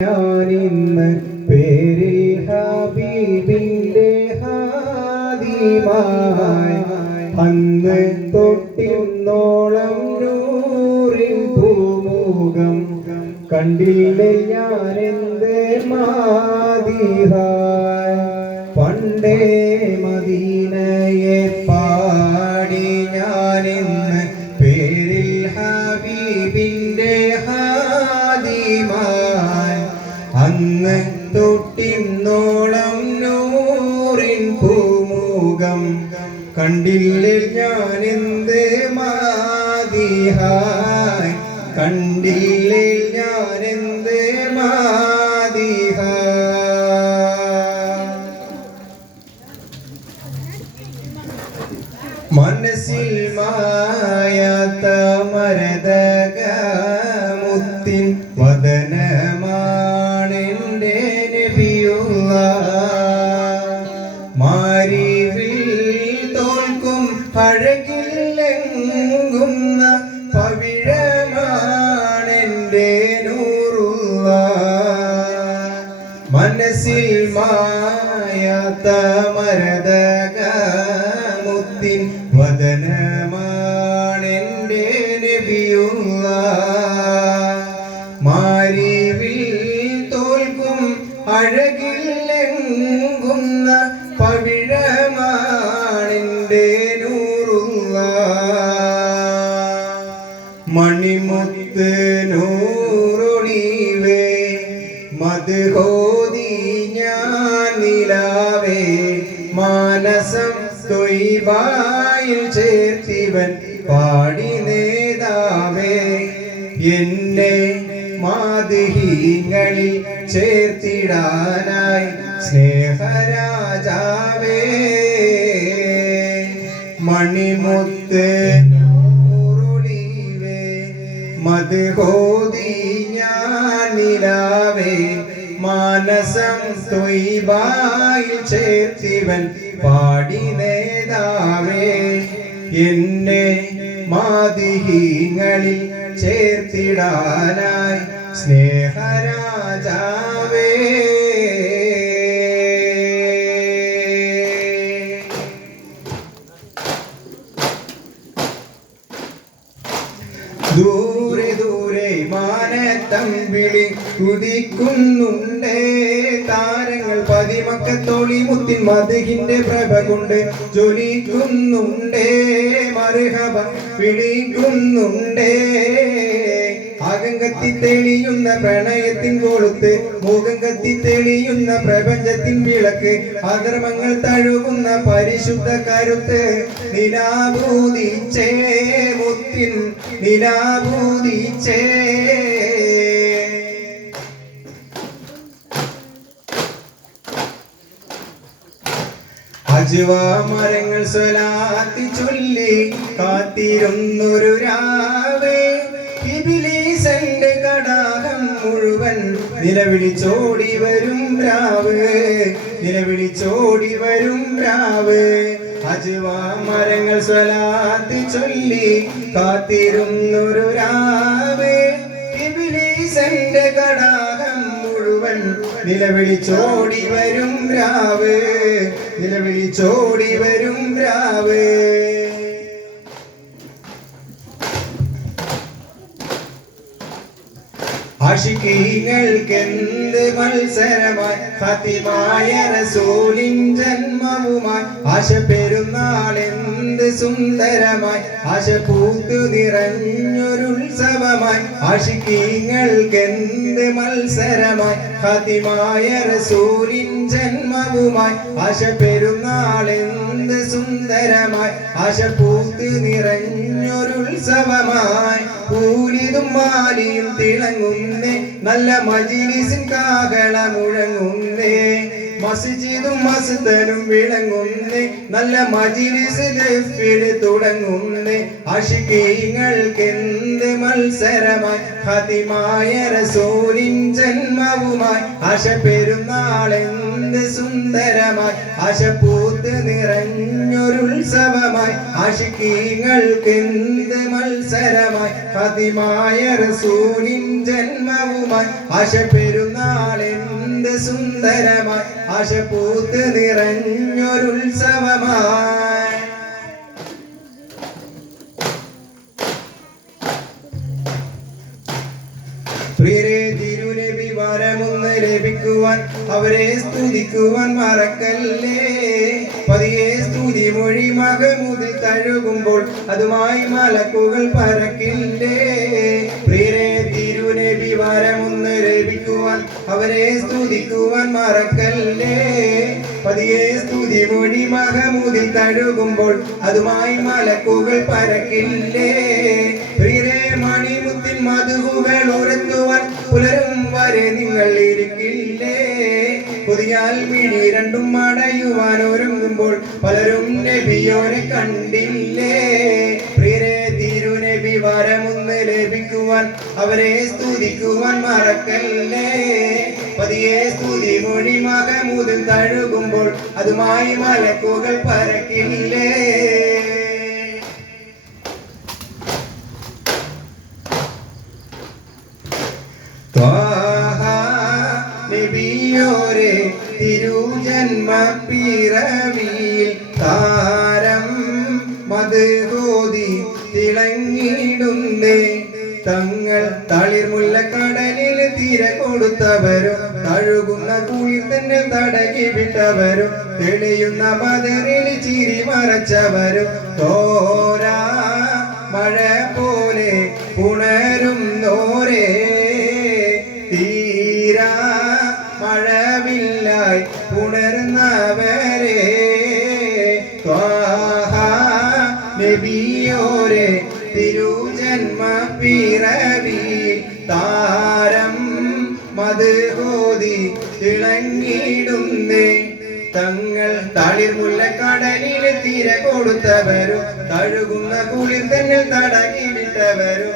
ഞാനിന്ന് പേരിൽ ഹബീബിന്റെ ഹാദിമായി അന്ന് തൊട്ടിന്നോളം നൂറിൻ പൂമുഖം കണ്ടില്ല ഞാനെന്ത് മാദിഹായ് പണ്ടേ മദീനയെ പാടി ഞാനിന്ന് പേരിൽ ഹബീബിന്റെ ഹാദിമായി അന്ന് തൊട്ടിന്നോളം നൂറിൻ പൂമുഖം കണ്ടില്ലേ ഞാനെന്ത് മാദിഹായ് കണ്ടില്ലേ ഞാനെന്ത് മാദിഹായ് മനസ്സിൽ മായാത്ത മരതക മുത്തിൻ വദനമാണെൻ്റെ നബിയുള്ള മാരിവിൽ തോൽക്കും അഴകില്ലെങ്കുന്ന പവിഴമാണെൻ്റെ നൂറുള്ള മനസ്സിൽ മായാത്ത മരതക മുത്തിൻ വദനമാണെൻ്റെ നബിയുള്ള മാരിവിൽ തോൽക്കും അഴകില്ലെങ്കുന്ന പവിഴമാണെൻ്റെ നൂറുള്ള മണിമുത്ത് നൂറൊളിവേ മദ്ഹോദി ഞാൻ നിലാവേ മാനസം തൊയ്ബായിൽ ചേർത്തിവൻ പാടി നേതാവേ എന്നെ മാദിഹീങ്ങളിൽ ചേർത്തിടാനായി സ്നേഹരാജാവേ മണിമുത്ത് നൂറൊളിവേ മദ്ഹോദി ഞാൻ നിലാവേ മാനസം തൊയ്ബായിൽ ചേർത്തിവൻ പാടി നേതാവേ എന്നെ മാദിഹീങ്ങളിൽ ചേർത്തിടാനായി സ്നേഹരാജാവേ ദൂരെ ദൂരെ മാനത്തമ്പിളി കുതിക്കുന്നുണ്ടേ താരങ്ങൾ പതിമക്കത്തോളി മുത്തിൻ മദഹിന്റെ പ്രഭ കൊണ്ട് ജ്വലിക്കുന്നുണ്ടേ മർഹബ വിളിക്കുന്നുണ്ടേ അകം കത്തി തെളിയുന്ന പ്രണയത്തിൻ കൊളുത്ത് മുഖം കത്തി തെളിയുന്ന പ്രപഞ്ചത്തിൻ വിളക്ക് അധർമ്മങ്ങൾ തഴുകുന്ന പരിശുദ്ധ കരുത്ത് നിലാഭൂതിച്ചേ മുത്തിൻ നിലാഭൂതിച്ചേ അജ്വാ മരങ്ങൾ സ്വലാത്തി ചൊല്ലി കാത്തിരുന്നൊരു രാവേ ഇബ്ലീസിന്റെ കടാകം മുഴുവൻ നിലവിളിച്ചോടി വരും രാവ് നിലവിളിച്ചോടി വരും രാവ് അജ്വാ മരങ്ങൾ സ്വലാത്തി ചൊല്ലി കാത്തിരുന്നൊരു രാവ് ഇബ്ലീസിന്റെ കടാകം മുഴുവൻ നിലവിളിച്ചോടി വരും രാവ് നിലവിളിച്ചോടി വരും രാവ് ആശികീങ്ങൾക്കെന്ത് മത്സരമായി ഫാത്തിമായ റസൂലിൻ ജന്മവുമായി ആശ പെരുന്നാളെന്ത് സുന്ദരമായി ആശ പൂത്തു നിറഞ്ഞൊരുത്സവമായി ആശികീങ്ങൾക്കെന്ത് മത്സരമായി ഫാത്തിമായ റസൂലിൻ ജന്മവുമായി ആശ പെരുന്നാളെന്ത് സുന്ദരമായി ആശ പൂത്തു നിറഞ്ഞൊരുത്സവമായി പൂലിതും മാലിയും തിളങ്ങുന്നേ നല്ല മജ്‌ലിസിൻ കാഹള മുഴങ്ങുന്നേ മസ്ജിദും മസ്തനും വിളങ്ങുന്നേ നല്ല മജ്‌ലിസ് ദഫിന് തുടങ്ങുന്നേ ആശിഖീങ്ങൾക്ക് മത്സരമായി ഖാതിമായ റസൂലിൻ ജന്മവുമായി ആശ പെരുന്നാളെന്ത് സുന്ദരമായി ആശ പൂത്ത് നിറഞ്ഞൊരുത്സവമായി ആശിഖീങ്ങൾക്ക് മത്സരമായി ഖാതിമായ റസൂലിൻ ജന്മവുമായി ആശ പെരുന്നാളെന്ത് സുന്ദരമായി ആശ പൂത്ത് നിറഞ്ഞൊരുത്സവമായി പ്രിയരെ തിരുനബി വരമൊന്ന് ലഭിക്കുവാൻ അവരെ സ്തുതിക്കുവാൻ മറക്കല്ലേ പതിയെ സ്തുതി മൊഴി മഹമൂദിൽ തഴുകുമ്പോൾ അതുമായി മലക്കുകൾ പറക്കില്ലേ പ്രിയരെ തിരുനബി വരമൊന്ന് ലഭിക്കുവാൻ അവരെ സ്തുതിക്കുവാൻ മറക്കല്ലേ പതിയെ സ്തുതി മൊഴി മഹമൂദിൽ തഴുകുമ്പോൾ അതുമായി മലക്കുകൾ പറക്കില്ലേ പ്രിയരെ മണിമുത്തിൻ മധുഹുകൾ ഉരത്തുവാൻ പുലരും വരെ നിങ്ങൾ ഇരിക്കില്ലേ പുതിയാൽ മിഴി രണ്ടും മടയുവാൻ ഒരുങ്ങുമ്പോൾ പലരും നബിയോനെ കണ്ടില്ലേ പ്രിയരെ തിരുനബി വരമൊന്ന് ലഭിക്കുവാൻ അവരെ സ്തുതിക്കുവാൻ മറക്കല്ലേ പതിയെ സ്തുതി മൊഴി മഹമൂദിൽ തഴുകുമ്പോൾ അതുമായി മലക്കുകൾ പറക്കില്ലേ നബിയോരെ തിരുജന്മ പിറവിയിൽ താരം മദ്ഹൂദി തിളങ്ങിടുന്നേ തങ്ങൾ തളിർമുല്ലക്കടലിൽ തിര കൊടുത്തവരും തഴുകുന്ന കുളിർ തന്നെ തടകി വിട്ടവരും തെളിയുന്ന ബദറിൽ ചിരി മറച്ചവരും തോരാ മഴ പോലെ പുണരുന്നോരേ തീരാ മഴവില്ലായി പുണർന്നവരെ നബിയോരെ തിരുജന്മ പിറവിയിൽ താരം മദ്ഹൂദി തിളങ്ങിടുന്നേ തങ്ങൾ തളിർമുല്ലക്കടലിൽ തിര കൊടുത്തവരും തഴുകുന്ന കുളിർ തന്നെ തടകി വിട്ടവരും